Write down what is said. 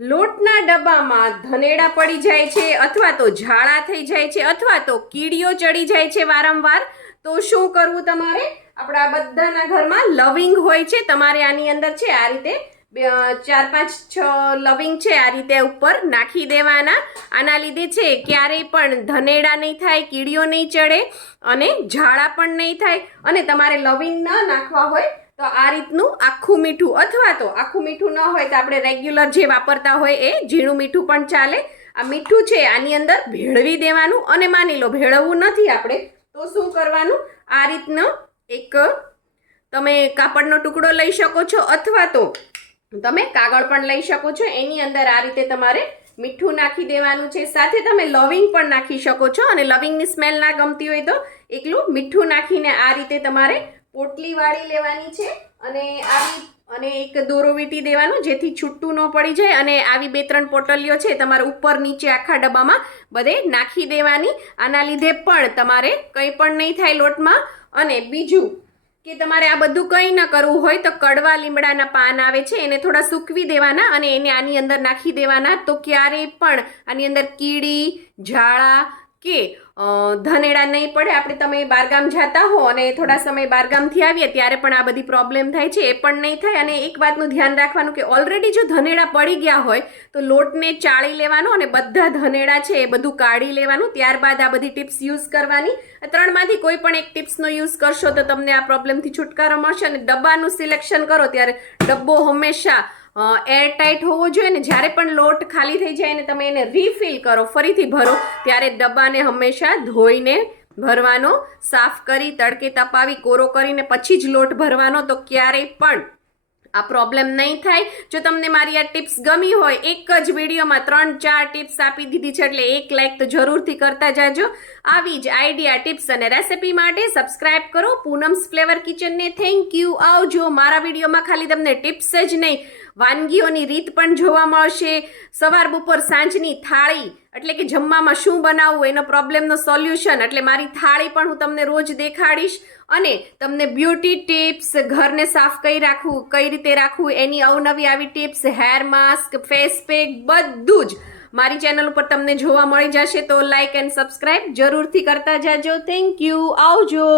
લોટના ડબ્બામાં ધનેડા પડી જાય છે અથવા તો ઝાડા થઈ જાય છે અથવા તો કીડીઓ ચડી જાય છે વારંવાર, તો શું કરવું તમારે? આપણા બધાના ઘરમાં લવિંગ હોય છે, તમારે આની અંદર છે આ રીતે 4 5 6 લવિંગ છે આ રીતે ઉપર નાખી દેવાના. આના લીધે છે ક્યારેય પણ ધનેડા નહીં થાય, કીડીઓ નહીં ચડે અને ઝાડા પણ નહીં થાય. અને તમારે લવિંગ ન નાખવા હોય તો આ રીતનું આખું મીઠું, અથવા તો આખું મીઠું ન હોય તો આપણે રેગ્યુલર જે વાપરતા હોય એ ઝીણું મીઠું પણ ચાલે. આ મીઠું છે આની અંદર ભેળવી દેવાનું. અને માની લો ભેળવવું નથી આપણે, તો શું કરવાનું? આ રીતનો એક તમે કાપડનો ટુકડો લઈ શકો છો અથવા તો તમે કાગળ પણ લઈ શકો છો. એની અંદર આ રીતે તમારે મીઠું નાખી દેવાનું છે. સાથે તમે લવિંગ પણ નાખી શકો છો, અને લવિંગની સ્મેલ ના ગમતી હોય તો એકલું મીઠું નાખીને આ રીતે તમારે પોટલી વાળી લેવાની છે. અને એક દોરો વીંટી દેવાનું જેથી છૂટું ન પડી જાય. અને આવી 2-3 પોટલીઓ છે તમારે ઉપર નીચે આખા ડબ્બામાં બધે નાખી દેવાની. આના લીધે પણ તમારે કંઈ પણ નહીં થાય લોટમાં. અને બીજું કે તમારે આ બધું કંઈ ન કરવું હોય તો કડવા લીમડાના પાન આવે છે, એને થોડા સૂકવી દેવાના અને એને આની અંદર નાખી દેવાના. તો ક્યારેય પણ આની અંદર કીડી, ઝાડા કે ધનેડા નહીં પડે. આપણે તમે બહારગામ જતા હો અને થોડા સમય બહારગામથી આવીએ ત્યારે પણ આ બધી પ્રોબ્લેમ થાય છે, એ પણ નહીં થાય. અને એક વાતનું ધ્યાન રાખવાનું કે ઓલરેડી જો ધનેડા પડી ગયા હોય તો લોટને ચાળી લેવાનો અને બધા ધનેડા છે એ બધું કાઢી લેવાનું. ત્યારબાદ આ બધી ટિપ્સ યુઝ કરવાની. 3માંથી કોઈ પણ એક ટિપ્સનો યુઝ કરશો તો તમને આ પ્રોબ્લેમથી છુટકારો મળશે. અને ડબ્બાનું સિલેક્શન કરો ત્યારે ડબ્બો હંમેશા એરટાઇટ હોવો જોઈએ. ને જ્યારે પણ લોટ ખાલી થઈ જાય ને તમે એને રીફિલ કરો, ફરીથી ભરો, ત્યારે ડબ્બાને હંમેશા ધોઈને ભરવાનો, સાફ કરી તડકે તપાવી કોરો કરીને પછી જ લોટ ભરવાનો. તો ક્યારેય પણ આ પ્રોબ્લેમ નહીં થાય. જો તમને મારી આ ટિપ્સ ગમી હોય, એક જ વિડીયોમાં 3-4 ટિપ્સ આપી દીધી છે, એટલે એક લાઈક તો જરૂરથી કરતા જાજો. આવી જ આઈડિયા, ટિપ્સ અને રેસિપી માટે સબસ્ક્રાઇબ કરો પૂનમ્સ ફ્લેવર કિચનને. Thank you. આવજો. મારા વિડીયોમાં ખાલી તમને ટિપ્સ જ નહીં, વાનગીઓની રીત પણ જોવા મળશે. સવાર બપોર સાંજની થાળી એટલે કે જમવામાં શું બનાવવું એનો પ્રોબ્લેમનો સોલ્યુશન, એટલે મારી થાળી પણ હું તમને રોજ દેખાડીશ. અને તમને બ્યુટી ટિપ્સ, ઘરને સાફ કઈ રીતે રાખવું એની અવનવી આવી tips, hair mask, face pack, બધું જ મારી ચેનલ ઉપર તમને જોવા મળી જશે. તો લાઈક એન્ડ સબસ્ક્રાઇબ જરૂરથી કરતા જાજો. Thank you. આવજો.